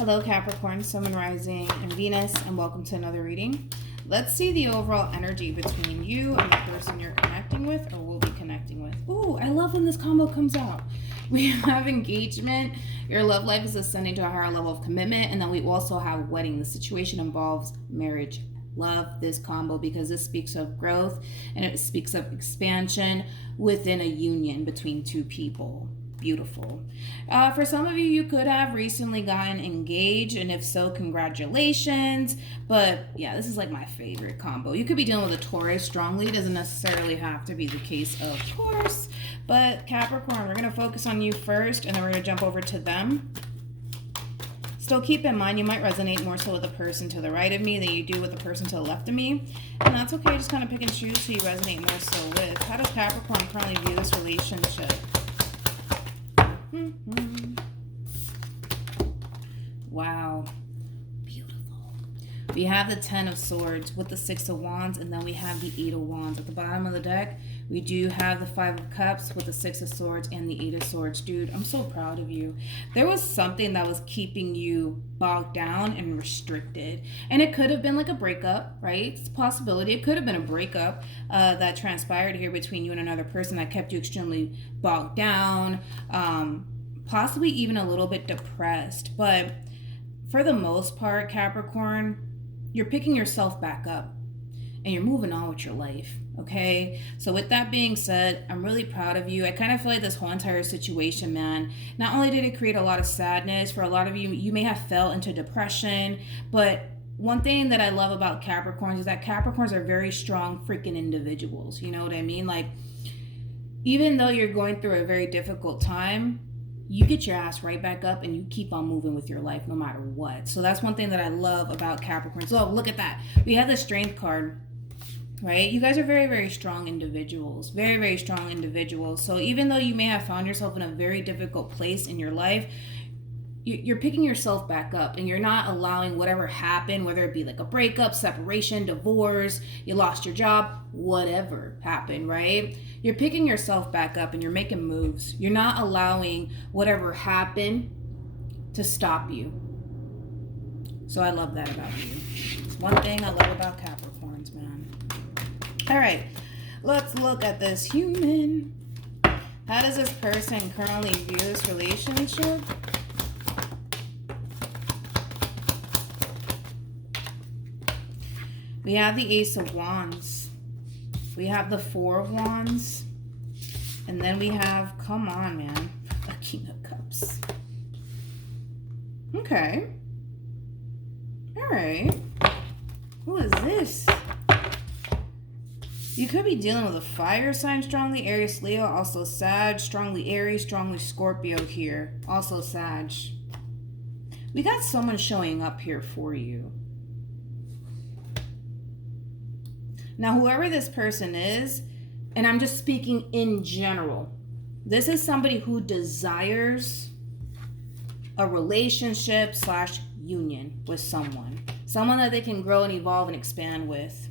Hello Capricorn, Sun, Moon, Rising, and Venus, and welcome to another reading. Let's see the overall energy between you and the person you're connecting with or will be connecting with. Ooh, I love when this combo comes out. We have engagement. Your love life is ascending to a higher level of commitment. And then we also have wedding. The situation involves marriage. Love this combo because this speaks of growth and it speaks of expansion within a union between two people. Beautiful. For some of you, you could have recently gotten engaged, and if so, congratulations. But yeah, this is like my favorite combo. You could be dealing with a Taurus strongly. It doesn't necessarily have to be the case, of course. But Capricorn, we're going to focus on you first, and then we're going to jump over to them. Still keep in mind, you might resonate more so with the person to the right of me than you do with the person to the left of me. And that's okay. Just kind of pick and choose who you resonate more so with. How does Capricorn currently view this relationship? Wow. Beautiful. We have the 10 of Swords with the 6 of Wands, and then we have the 8 of Wands. At the bottom of the deck, we do have the 5 of Cups with the 6 of Swords and the 8 of Swords. Dude, I'm so proud of you. There was something that was keeping you bogged down and restricted. And it could have been like a breakup, right? It's a possibility. It could have been a breakup that transpired here between you and another person that kept you extremely bogged down, possibly even a little bit depressed. But for the most part, Capricorn, you're picking yourself back up and you're moving on with your life, okay? So with that being said, I'm really proud of you. I kind of feel like this whole entire situation, man, not only did it create a lot of sadness for a lot of you, you may have fell into depression, but one thing that I love about Capricorns is that Capricorns are very strong freaking individuals. You know what I mean? Like, even though you're going through a very difficult time, you get your ass right back up and you keep on moving with your life no matter what. So that's one thing that I love about Capricorns. Oh, look at that. We have the Strength card, right? You guys are very, very strong individuals. Very, very strong individuals. So even though you may have found yourself in a very difficult place in your life, you're picking yourself back up and you're not allowing whatever happened, whether it be like a breakup, separation, divorce, you lost your job, whatever happened, right? You're picking yourself back up and you're making moves. You're not allowing whatever happened to stop you. So I love that about you. It's one thing I love about Capricorns, man. All right, let's look at this human. How does this person currently view this relationship? We have the Ace of Wands. We have the 4 of Wands. And then we have, come on, man, a King of Cups. Okay. All right. Who is this? You could be dealing with a fire sign strongly. Aries, Leo, also Sag. Strongly Aries, strongly Scorpio here. Also Sag. We got someone showing up here for you. Now, whoever this person is, and I'm just speaking in general, this is somebody who desires a relationship / union with someone. Someone that they can grow and evolve and expand with.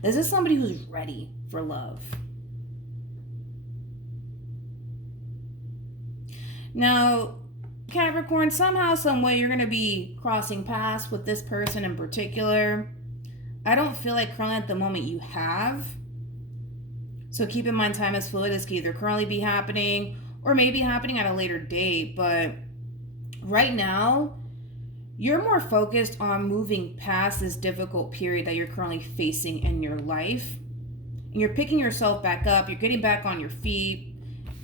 This is somebody who's ready for love. Now, Capricorn, somehow, some way, you're going to be crossing paths with this person in particular. I don't feel like currently at the moment you have. So keep in mind, time is fluid. This could either currently be happening or maybe happening at a later date. But right now, you're more focused on moving past this difficult period that you're currently facing in your life. And you're picking yourself back up. You're getting back on your feet.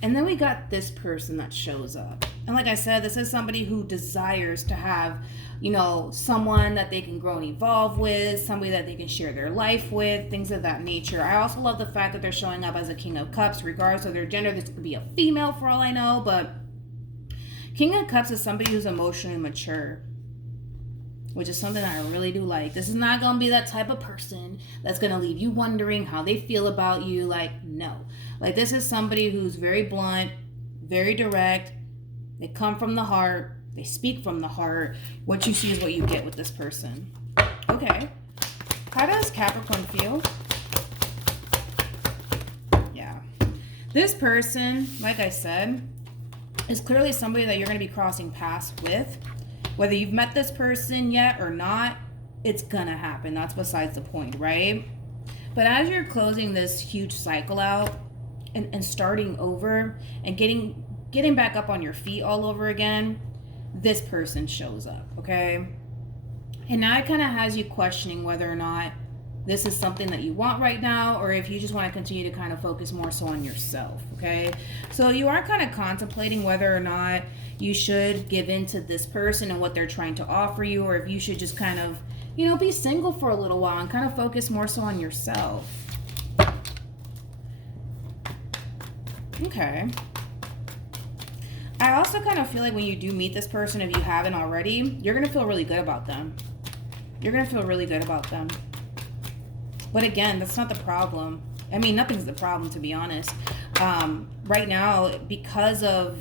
And then we got this person that shows up. And like I said, this is somebody who desires to have, you know, someone that they can grow and evolve with, somebody that they can share their life with, things of that nature. I also love the fact that they're showing up as a King of Cups, regardless of their gender. This could be a female for all I know, but King of Cups is somebody who's emotionally mature, which is something that I really do like. This is not going to be that type of person that's going to leave you wondering how they feel about you. Like, no. Like, this is somebody who's very blunt, very direct. They come from the heart. They speak from the heart. What you see is what you get with this person. Okay. How does Capricorn feel? Yeah. This person, like I said, is clearly somebody that you're going to be crossing paths with. Whether you've met this person yet or not, it's gonna happen. That's besides the point, right? But as you're closing this huge cycle out and starting over and getting back up on your feet all over again, this person shows up, okay? And now it kind of has you questioning whether or not this is something that you want right now, or if you just want to continue to kind of focus more so on yourself, okay? So you are kind of contemplating whether or not you should give in to this person and what they're trying to offer you, or if you should just kind of, you know, be single for a little while and kind of focus more so on yourself. Okay. I also kind of feel like when you do meet this person, if you haven't already, you're going to feel really good about them. You're going to feel really good about them. But again, that's not the problem. I mean, nothing's the problem, to be honest. Right now, because of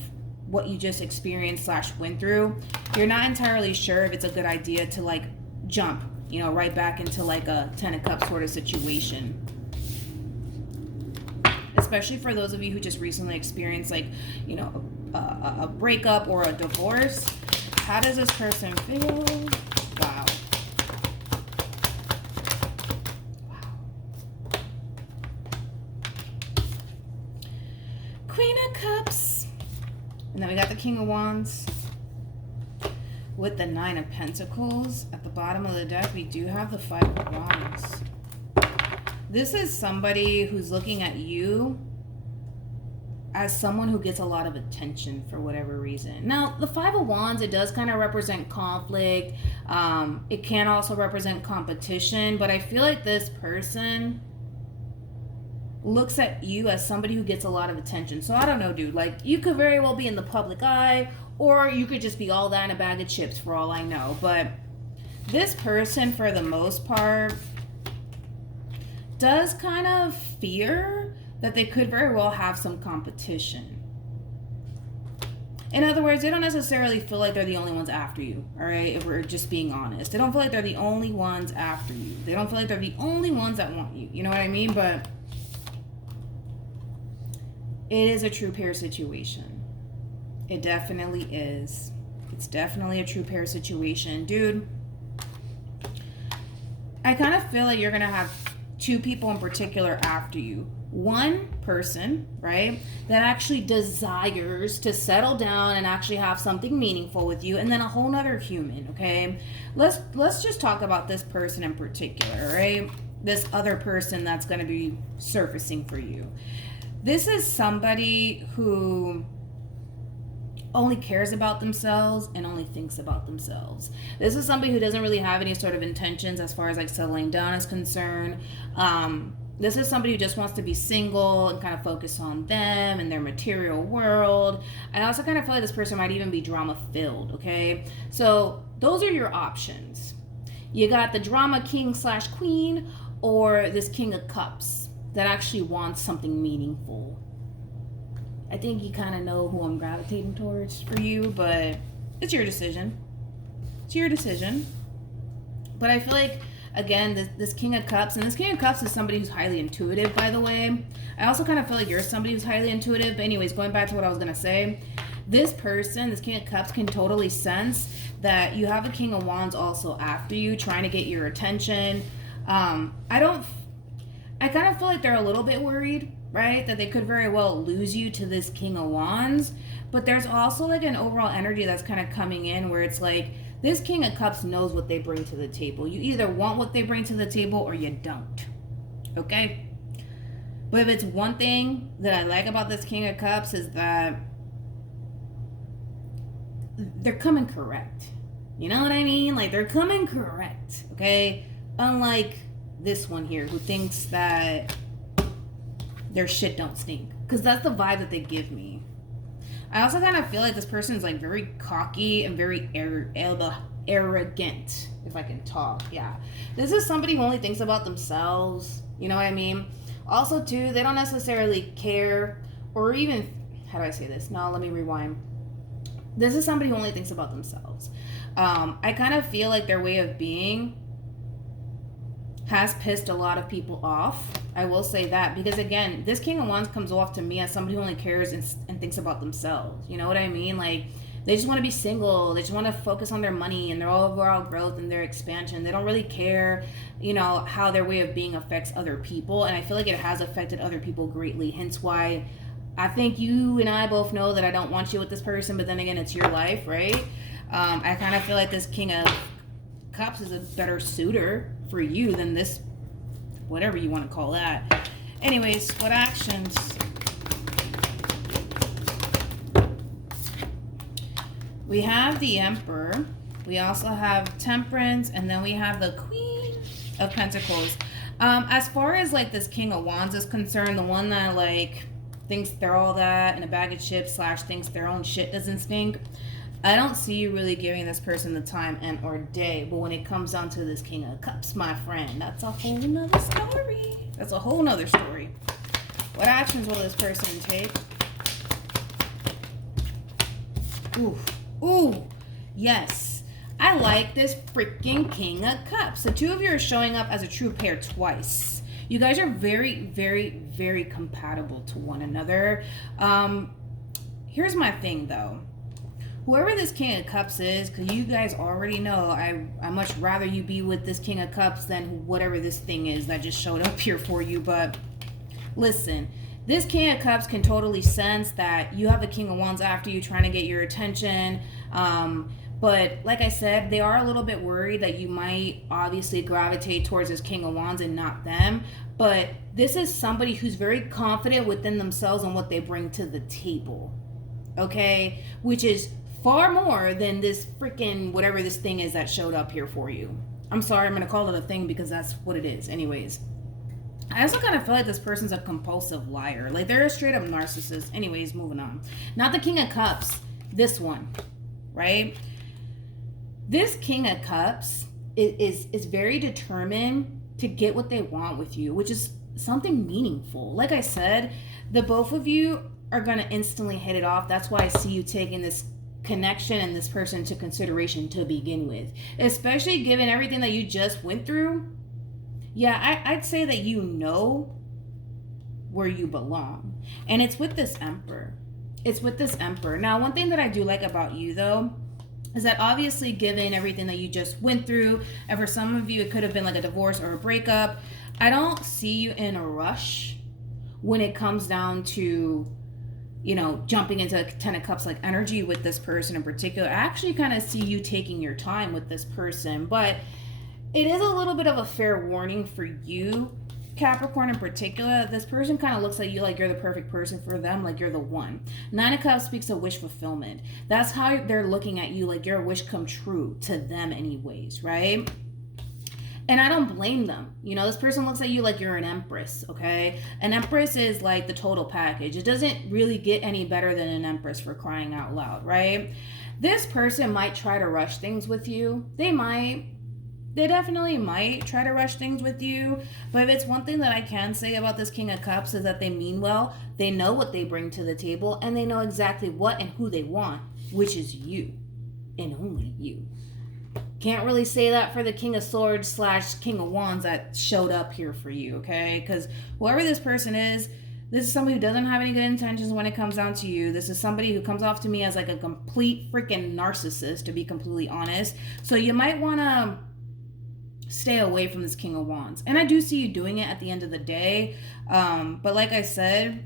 what you just experienced / went through, you're not entirely sure if it's a good idea to like jump, you know, right back into like a 10 of Cups sort of situation. Especially for those of you who just recently experienced like, you know, a breakup or a divorce. How does this person feel? Wow. Queen of Cups. And then we got the King of Wands. With the 9 of Pentacles. At the bottom of the deck, we do have the 5 of Wands. This is somebody who's looking at you as someone who gets a lot of attention for whatever reason. Now, the 5 of Wands, it does kind of represent conflict. It can also represent competition. But I feel like this person looks at you as somebody who gets a lot of attention. So I don't know, dude. Like, you could very well be in the public eye, or you could just be all that in a bag of chips for all I know. But this person, for the most part, does kind of fear that they could very well have some competition. In other words, they don't necessarily feel like they're the only ones after you, all right? If we're just being honest. They don't feel like they're the only ones after you. They don't feel like they're the only ones that want you. You know what I mean? But it is a true pair situation. It definitely is. It's definitely a true pair situation. Dude, I kind of feel like you're going to have 2 people in particular after you. One person, right, that actually desires to settle down and actually have something meaningful with you, and then a whole nother human, okay? Let's just talk about this person in particular, right? This other person that's going to be surfacing for you. This is somebody who only cares about themselves and only thinks about themselves. This is somebody who doesn't really have any sort of intentions as far as like settling down is concerned. This is somebody who just wants to be single and kind of focus on them and their material world. I also kind of feel like this person might even be drama filled, okay? So those are your options. You got the drama king / queen, or this King of Cups that actually wants something meaningful. I think you kind of know who I'm gravitating towards for you, but it's your decision. It's your decision. But I feel like, again, this King of Cups, and this King of Cups is somebody who's highly intuitive, by the way. I also kind of feel like you're somebody who's highly intuitive. But anyways, going back to what I was going to say, this person, this King of Cups, can totally sense that you have a King of Wands also after you, trying to get your attention. I kind of feel like they're a little bit worried, right? That they could very well lose you to this King of Wands. But there's also like an overall energy that's kind of coming in where it's like, this King of Cups knows what they bring to the table. You either want what they bring to the table or you don't. Okay? But if it's one thing that I like about this King of Cups is that they're coming correct. You know what I mean? Like, they're coming correct. Okay? Unlike this one here who thinks that their shit don't stink. Because that's the vibe that they give me. I also kind of feel like this person is like very cocky and very arrogant, if I can talk. Yeah. This is somebody who only thinks about themselves. You know what I mean? Also, too, they don't necessarily care or even, how do I say this? No, let me rewind. This is somebody who only thinks about themselves. I kind of feel like their way of being has pissed a lot of people off. I will say that because, again, this King of Wands comes off to me as somebody who only cares and thinks about themselves. You know what I mean? Like, They just want to be single. They just want to focus on their money and their overall growth and their expansion. They don't really care, you know, how their way of being affects other people. And I feel like it has affected other people greatly. Hence why I think you and I both know that I don't want you with this person, but then again, it's your life, right? I kind of feel like this King of Cups is a better suitor for you than this, whatever you want to call that. Anyways, what actions? We have the Emperor. We also have Temperance, and then we have the Queen of Pentacles. As far as like this King of Wands is concerned, the one that like thinks they're all that in a bag of chips / thinks their own shit doesn't stink, I don't see you really giving this person the time and or day. But when it comes down to this King of Cups, my friend, that's a whole nother story. That's a whole nother story. What actions will this person take? Ooh. Ooh, yes. I like this freaking King of Cups. The two of you are showing up as a true pair twice. You guys are very, very, very compatible to one another. Here's my thing, though. Whoever this King of Cups is, because you guys already know, I much rather you be with this King of Cups than whatever this thing is that just showed up here for you. But listen, this King of Cups can totally sense that you have a King of Wands after you trying to get your attention. But like I said, they are a little bit worried that you might obviously gravitate towards this King of Wands and not them. But this is somebody who's very confident within themselves and what they bring to the table. Okay? Which is far more than this freaking whatever this thing is that showed up here for you. I'm sorry, I'm going to call it a thing because that's what it is. Anyways. I also kind of feel like this person's a compulsive liar. Like, they're a straight up narcissist. Anyways, moving on. Not the King of Cups. This one, right? This King of Cups is very determined to get what they want with you, which is something meaningful. Like I said, the both of you are going to instantly hit it off. That's why I see you taking this connection and this person into consideration to begin with. Especially given everything that you just went through. Yeah, I'd say that you know where you belong. And it's with this Emperor. It's with this Emperor. Now, one thing that I do like about you, though, is that obviously given everything that you just went through, and for some of you, it could have been like a divorce or a breakup, I don't see you in a rush when it comes down to, you know, jumping into Ten of Cups like energy with this person in particular. I actually kind of see you taking your time with this person, but it is a little bit of a fair warning for you, Capricorn in particular. This person kind of looks at you like you're the perfect person for them, like you're the one. Nine of Cups speaks of wish fulfillment. That's how they're looking at you, like your wish come true to them anyways, right? And I don't blame them. You know, this person looks at you like you're an empress, okay? An empress is like the total package. It doesn't really get any better than an empress, for crying out loud, right? This person might try to rush things with you. They might. They definitely might try to rush things with you. But if it's one thing that I can say about this King of Cups is that they mean well. They know what they bring to the table. And they know exactly what and who they want, which is you. And only you. Can't really say that for the King of Swords / King of Wands that showed up here for you, okay? Because whoever this person is, this is somebody who doesn't have any good intentions when it comes down to you. This is somebody who comes off to me as like a complete freaking narcissist, to be completely honest. So you might want to stay away from this King of Wands. And I do see you doing it at the end of the day. But like I said,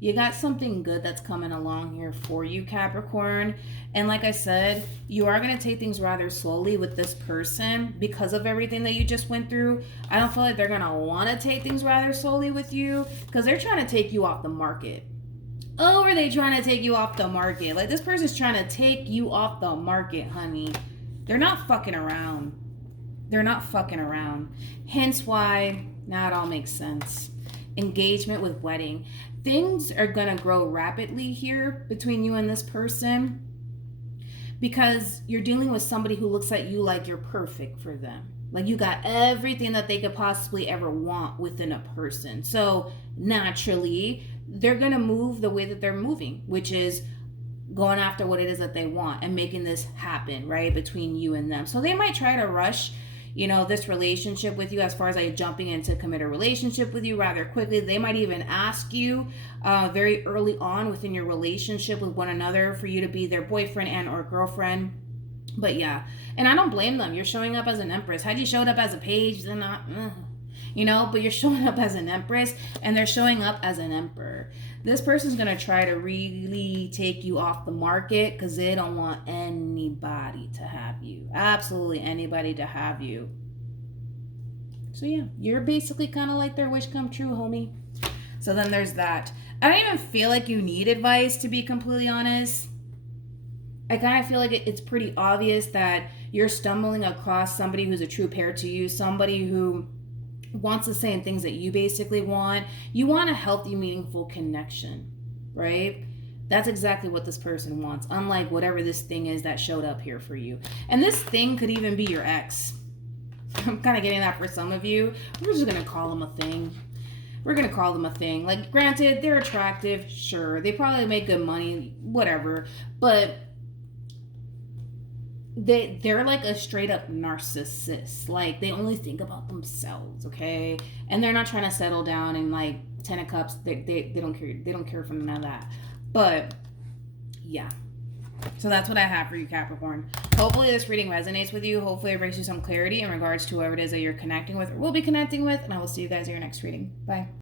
you got something good that's coming along here for you, Capricorn. And like I said, you are going to take things rather slowly with this person because of everything that you just went through. I don't feel like they're going to want to take things rather slowly with you because they're trying to take you off the market. Oh, are they trying to take you off the market? Like, this person's trying to take you off the market, honey. They're not fucking around. They're not fucking around. Hence why, now it all makes sense. Engagement with wedding. Things are going to grow rapidly here between you and this person because you're dealing with somebody who looks at you like you're perfect for them. Like you got everything that they could possibly ever want within a person. So naturally, they're going to move the way that they're moving, which is going after what it is that they want and making this happen, right, between you and them. So they might try to rush, you know, this relationship with you, as far as like jumping into commit a relationship with you rather quickly. They might even ask you very early on within your relationship with one another for you to be their boyfriend and or girlfriend. But yeah, and I don't blame them. You're showing up as an empress. Had you showed up as a page, then not, you know, but you're showing up as an empress and they're showing up as an emperor. This person's going to try to really take you off the market because they don't want anybody to have you. Absolutely anybody to have you. So yeah, you're basically kind of like their wish come true, homie. So then there's that. I don't even feel like you need advice, to be completely honest. I kind of feel like it's pretty obvious that you're stumbling across somebody who's a true pair to you, somebody who wants the same things that you basically want. You want a healthy, meaningful connection, right? That's exactly what this person wants, unlike whatever this thing is that showed up here for you. And this thing could even be your ex. I'm kind of getting that for some of you. We're just going to call them a thing. We're going to call them a thing. Like, granted, they're attractive, sure. They probably make good money, whatever. But they're like a straight up narcissist. Like, they only think about themselves, okay? And they're not trying to settle down and like 10 of cups. They don't care. They don't care for none of that. But yeah. So that's what I have for you, Capricorn. Hopefully this reading resonates with you. Hopefully it brings you some clarity in regards to whoever it is that you're connecting with or will be connecting with. And I will see you guys in your next reading. Bye.